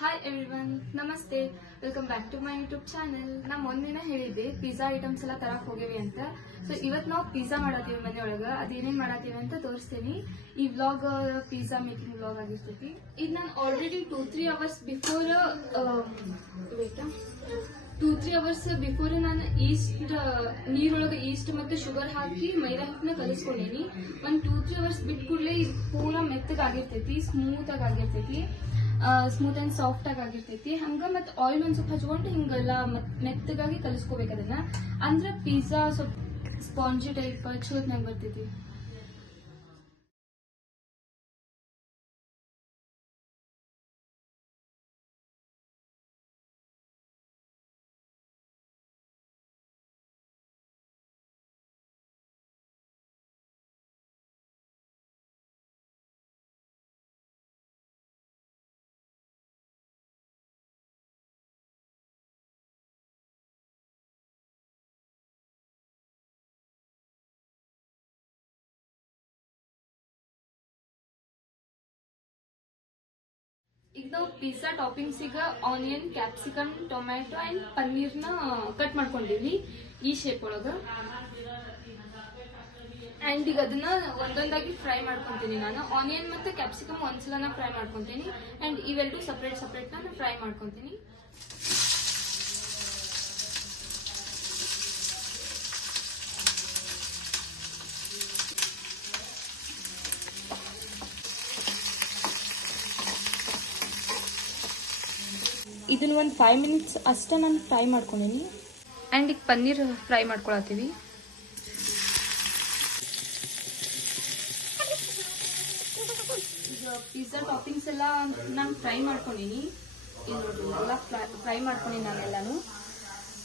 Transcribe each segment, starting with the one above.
Hi everyone, ನಮಸ್ತೆ. Welcome back to my YouTube channel. ನಾ ಮೊನ್ನೆನ ಹೇಳಿದ್ದೆ ಪಿಜ್ಜಾ ಐಟಮ್ಸ್ ಎಲ್ಲ ತರಕ್ ಹೋಗೇವಿ ಅಂತ. ಸೊ ಇವತ್ತು ನಾವು ಪಿಜ್ಜಾ ಮಾಡತ್ತೀವಿ ಮನೆಯೊಳಗ. ಅದೇನೇನ್ ಮಾಡತ್ತೀವಿ ಅಂತ ತೋರಿಸ್ತೇನೆ. ಈ ವ್ಲಾಗ್ ಪಿಜ್ಜಾ ಮೇಕಿಂಗ್ ವ್ಲಾಗ್ ಆಗಿರ್ತೈತಿ. ಇದು ನಾನು ಆಲ್ರೆಡಿ 2-3 ಅವರ್ಸ್ ಬಿಫೋರ್ ನಾನು ಈಸ್ಟ್ ನೀರೊಳಗೆ ಈಸ್ಟ್ ಮತ್ತೆ ಶುಗರ್ ಹಾಕಿ ಮೈದಾ ಹಿಟ್ಟನ್ನ ಕಲಿಸ್ಕೊಂಡೇನಿ. ಒಂದು 2-3 ಅವರ್ಸ್ ಬಿಟ್ಟು ಕೂಡಲೇ ಇದು ಪೂರಾ ಮೆತ್ತಗಾಗಿರ್ತೈತಿ, ಸ್ಮೂತ್ ಆಗಿರ್ತೈತಿ, ಸ್ಮೂತ್ ಅಂಡ್ ಸಾಫ್ಟ್ ಆಗಿರ್ತೈತಿ. ಹಂಗ ಮತ್ತೆ ಆಯಿಲ್ ಒಂದ್ ಸ್ವಲ್ಪ ಹಚ್ಕೊಂಡು ಹಿಂಗೆಲ್ಲ ಮೆತ್ತಗಾಗಿ ಕಲಿಸ್ಕೋಬೇಕು ಅದನ್ನ. ಅಂದ್ರೆ ಪಿಜ್ಜಾ ಸ್ವಲ್ಪ ಸ್ಪಾಂಜಿ ಟೈಪ್ ಚೂತ್ನಾಗ ಬರ್ತೈತಿ. ಈಗ ನಾವು ಪಿಜ್ಜಾ ಟಾಪಿಂಗ್ಸ್ ಈಗ ಆನಿಯನ್, ಕ್ಯಾಪ್ಸಿಕಮ್, ಟೊಮ್ಯಾಟೊ ಅಂಡ್ ಪನ್ನೀರ್ನ ಕಟ್ ಮಾಡ್ಕೊಂಡಿವಿ ಈ ಶೇಪ್ ಒಳಗ. ಅಂಡ್ ಈಗ ಅದನ್ನ ಒಂದೊಂದಾಗಿ ಫ್ರೈ ಮಾಡ್ಕೊಂತೀನಿ. ನಾನು ಆನಿಯನ್ ಮತ್ತೆ ಕ್ಯಾಪ್ಸಿಕಮ್ ಒಂದ್ಸಲ ಫ್ರೈ ಮಾಡ್ಕೊಂತೀನಿ ಅಂಡ್ ಇವೆರಡು ಸಪ್ರೇಟ್ ನಾನು ಫ್ರೈ ಮಾಡ್ಕೊಂತೀನಿ. ಇದನ್ನ ಒಂದು 5 ಮಿನಿಟ್ಸ್ ಅಷ್ಟೇ ನಾನು ಫ್ರೈ ಮಾಡ್ಕೊಂಡೀನಿ. ಆ್ಯಂಡ್ ಈಗ ಪನ್ನೀರ್ ಫ್ರೈ ಮಾಡ್ಕೊಳತ್ತೀವಿ. ಈಗ ಪಿಜ್ಜಾ ಟಾಪಿಂಗ್ಸ್ ಎಲ್ಲ ನಾನು ಫ್ರೈ ಮಾಡ್ಕೊಂಡೀನಿ. ಇದು ನೋಡ್ರಿ ಎಲ್ಲ ಫ್ರೈ ಮಾಡ್ಕೊಂಡೀನಿ ನಾನೆಲ್ಲಾನು.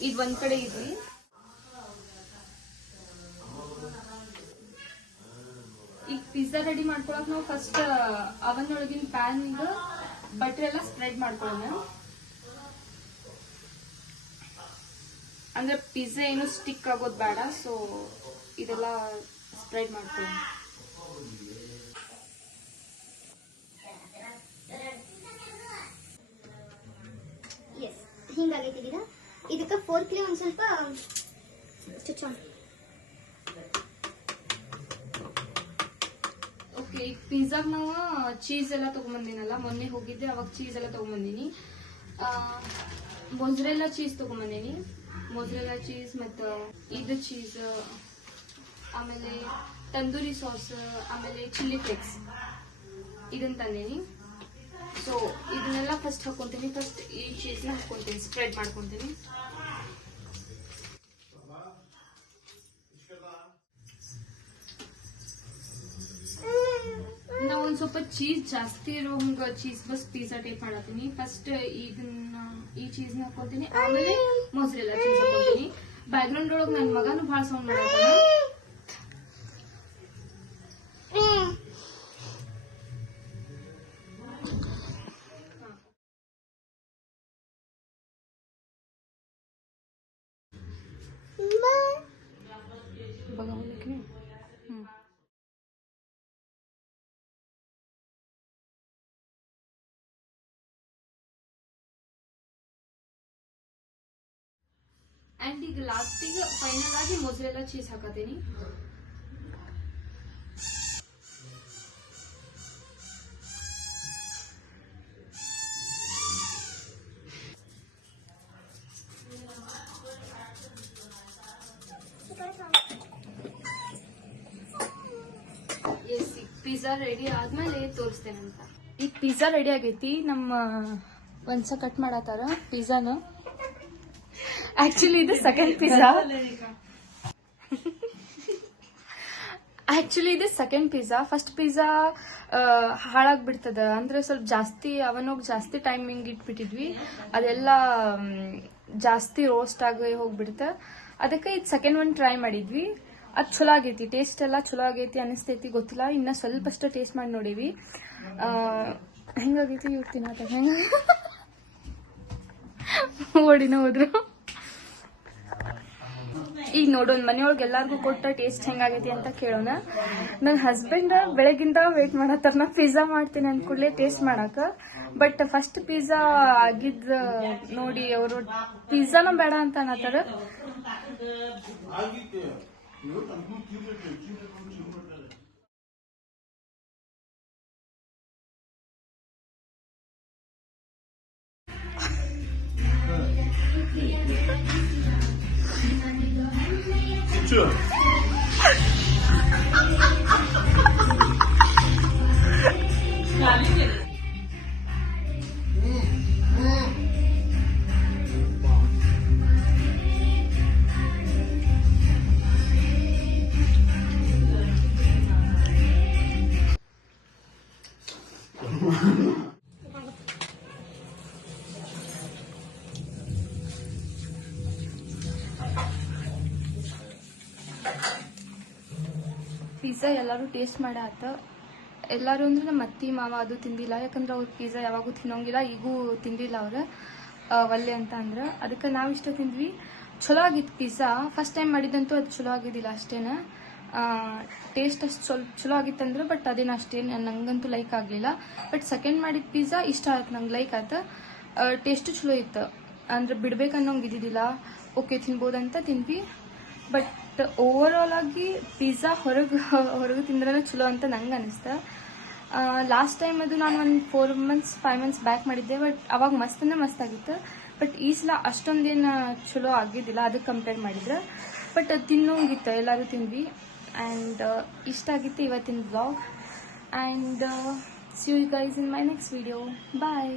ಇದು ಒಂದ್ ಕಡೆ ಇರ್ಲಿ. ಈಗ ಪಿಜ್ಜಾ ರೆಡಿ ಮಾಡ್ಕೊಳಕ್ ನಾವು ಫಸ್ಟ್ ಅವನ್ ಒಳಗಿನ ಪ್ಯಾನ್ ಬಟರ್ ಎಲ್ಲ ಸ್ಪ್ರೆಡ್ ಮಾಡ್ಕೊಳ್ಳೋಣ. ಅಂದ್ರೆ ಪಿಜ್ಜಾ ಏನು ಸ್ಟಿಕ್ ಆಗೋದು ಬೇಡ. ಸೊ ಇದೆಲ್ಲ ಸ್ಪ್ರೆಡ್ ಮಾಡ್ಕೊಳ್ಳೋಣ. ಎಸ್, ಹಿಂಗಾಗೈತಿ. ಇದಕ್ಕೆ ಫೋರ್ಕ್ಲಿ ಒಂದ್ ಸ್ವಲ್ಪ ಚುಚ್ಚೋಣ. ಓಕೆ, ಈಗ ಪಿಜ್ಜಾಗ ನಾವು ಚೀಸ್ ಎಲ್ಲ ತಗೊಂಬಂದಿನಲ್ಲ, ಮೊನ್ನೆ ಹೋಗಿದ್ದೆ ಅವಾಗ ಚೀಸ್ ಎಲ್ಲ ತಗೊಂಬಂದಿನಿ. ಮೊಜ್ರೆಲ್ಲಾ ಚೀಸ್ ತಗೊಂಬಂದಿನಿ. ಮೊಜ್ರೆಲ್ಲಾ ಚೀಸ್ ಮತ್ತು ಇದು ಚೀಸ್, ಆಮೇಲೆ ತಂದೂರಿ ಸಾಸ್, ಆಮೇಲೆ ಚಿಲ್ಲಿ ಫ್ಲೇಕ್ಸ್ ಇದನ್ನ ತಂದೀನಿ. ಸೊ ಇದನ್ನೆಲ್ಲ ಫಸ್ಟ್ ಹಾಕೊಂತೀನಿ. ಫಸ್ಟ್ ಈ ಚೀಸ್ನ ಹಾಕೊಂತೀನಿ, ಸ್ಪ್ರೆಡ್ ಮಾಡ್ಕೊಂತೀನಿ. ನಾ ಒಂದ್ ಸ್ವಲ್ಪ ಚೀಸ್ ಜಾಸ್ತಿ ಇರೋ ಹಂಗ ಚೀಸ್ ಬಸ್ ಪಿಜ್ಜಾ ಟೈಪ್ ಮಾಡತ್ತೀನಿ. ಫಸ್ಟ್ ಈ ಚೀಸ್ನ ಹಾಕೊಂತೀನಿ, ಆಮೇಲೆ ಮೊಜ್ರೆಲ್ಲಾ ಚೀಸ್ ಹಾಕೊಂತೀನಿ. ಬ್ಯಾಕ್ ಗ್ರೌಂಡ್ ಒಳಗೆ ನನ್ನ ಮಗನು ಭಾಳ ಸೌಂಡ್ ಮಾಡತ್ತಾನ. ಅಂಡ್ ಈಗ ಲಾಸ್ಟಿಗೆ ಫೈನಲ್ ಆಗಿ ಮೊಜ್ರೆಲ್ಲಾ ಚೀಸ್ ಹಾಕತೀನಿ. ಎಸ್, ಈಗ ಪಿಜ್ಜಾ ರೆಡಿ ಆದ್ಮೇಲೆ ತೋರಿಸ್ತೇನೆ ಅಂತ. ಈಗ ಪಿಜ್ಜಾ ರೆಡಿ ಆಗೈತಿ. ನಮ್ಮ ಒಂದ್ಸ ಕಟ್ ಮಾಡತ್ತಾರ ಪಿಜ್ಜಾನ. ಆಕ್ಚುಲಿ ಇದು ಸೆಕೆಂಡ್ ಪಿಜ್ಜಾ. ಫಸ್ಟ್ ಪಿಜ್ಜಾ ಹಾಳಾಗ್ಬಿಡ್ತದ. ಅಂದ್ರೆ ಸ್ವಲ್ಪ ಜಾಸ್ತಿ ಟೈಮಿಂಗ್ ಇಟ್ಬಿಟ್ಟಿದ್ವಿ. ಅದೆಲ್ಲ ಜಾಸ್ತಿ ರೋಸ್ಟ್ ಆಗಿ ಹೋಗ್ಬಿಡ್ತ. ಅದಕ್ಕೆ ಇದು ಸೆಕೆಂಡ್ ಒನ್ ಟ್ರೈ ಮಾಡಿದ್ವಿ. ಅದು ಚಲೋ ಆಗೈತಿ. ಟೇಸ್ಟ್ ಎಲ್ಲ ಚಲೋ ಆಗೈತಿ ಅನಿಸ್ತೈತಿ, ಗೊತ್ತಿಲ್ಲ. ಇನ್ನ ಸ್ವಲ್ಪ ಅಷ್ಟೇ ಟೇಸ್ಟ್ ಮಾಡಿ ನೋಡೀವಿ. ಹೆಂಗಾಗೈತಿ ಇವ್ರು ತಿನ್ನತ್ತ ಹೆಂಗ ಓಡಿನ ಹೋದ್ರು. ಈಗ ನೋಡೋಣ ಮನೆಯೊಳಗೆ ಎಲ್ಲಾರ್ಗೂ ಕೊಟ್ಟ ಟೇಸ್ಟ್ ಹೆಂಗಾಗೈತಿ ಅಂತ ಕೇಳೋಣ. ನನ್ನ ಹಸ್ಬೆಂಡ್ ಬೆಳಗಿಂದ ವೇಟ್ ಮಾಡತ್ತಾರ ನಾ ಪಿಜ್ಜಾ ಮಾಡ್ತೀನಿ ಅಂದ್ಕೂಡ್ಲೆ ಟೇಸ್ಟ್ ಮಾಡಾಕ. ಬಟ್ ಫಸ್ಟ್ ಪಿಜ್ಜಾ ಆಗಿದ್ ನೋಡಿ ಅವರು ಪಿಜ್ಜಾನ ಬೇಡ ಅಂತ ಅನ್ನತ್ತಾರ. ಪಿಜ್ಜಾ ಎಲ್ಲರೂ ಟೇಸ್ಟ್ ಮಾಡಾತ. ಎಲ್ಲರೂ ಅಂದ್ರೆ ನಮ್ಮ ಅತ್ತಿ ಮಾವ ಅದು ತಿಂದಿಲ್ಲ, ಯಾಕಂದ್ರೆ ಅವ್ರು ಪಿಜ್ಜಾ ಯಾವಾಗೂ ತಿನ್ನೋಂಗಿಲ್ಲ, ಈಗೂ ತಿಂದಿಲ್ಲ ಅವ್ರು ಒಲ್ಲೆ ಅಂತ ಅಂದ್ರೆ. ಅದಕ್ಕೆ ನಾವು ಇಷ್ಟ ತಿಂದ್ವಿ. ಚಲೋ ಆಗಿತ್ತು ಪಿಜ್ಜಾ. ಫಸ್ಟ್ ಟೈಮ್ ಮಾಡಿದಂತೂ ಅದು ಚಲೋ ಆಗಿದ್ದಿಲ್ಲ ಅಷ್ಟೇನ. ಟೇಸ್ಟ್ ಅಷ್ಟು ಸ್ವಲ್ಪ ಚಲೋ ಆಗಿತ್ತಂದ್ರೆ, ಬಟ್ ಅದೇನು ಅಷ್ಟೇನು ನಂಗಂತೂ ಲೈಕ್ ಆಗಲಿಲ್ಲ. ಬಟ್ ಸೆಕೆಂಡ್ ಮಾಡಿದ ಪಿಜ್ಜಾ ಇಷ್ಟ ಆಯ್ತು ನಂಗೆ, ಲೈಕ್ ಆಯ್ತು. ಟೇಸ್ಟು ಚಲೋ ಇತ್ತು, ಅಂದ್ರೆ ಬಿಡ್ಬೇಕನ್ನೋಂಗೆ ಇದ್ದಿದ್ದಿಲ್ಲ. ಓಕೆ ತಿನ್ಬೋದಂತ ತಿಂದ್ವಿ. ಬಟ್ ಓವರ್ ಆಲ್ ಆಗಿ ಪಿಜ್ಜಾ ಹೊರಗೆ ತಿಂದ್ರೆ ಚಲೋ ಅಂತ ನಂಗೆ ಅನಿಸ್ತು. ಲಾಸ್ಟ್ ಟೈಮ್ ಅದು ನಾನು ಒಂದು 4 months 5 months ಬ್ಯಾಕ್ ಮಾಡಿದ್ದೆ. ಬಟ್ ಅವಾಗ ಮಸ್ತ್ ಅಂದ್ರೆ ಮಸ್ತ್ ಆಗಿತ್ತು. ಬಟ್ ಈ ಸಲ ಅಷ್ಟೊಂದೇನು ಚಲೋ ಆಗಿದ್ದಿಲ್ಲ ಅದಕ್ಕೆ ಕಂಪೇರ್ ಮಾಡಿದ್ರೆ. ಬಟ್ ತಿನ್ನೋಂಗಿತ್ತು, ಎಲ್ಲರೂ ತಿಂದ್ವಿ. ಆ್ಯಂಡ್ ಇಷ್ಟ ಆಗಿತ್ತು ಇವತ್ತಿನ blog. And see you guys in my next video. Bye.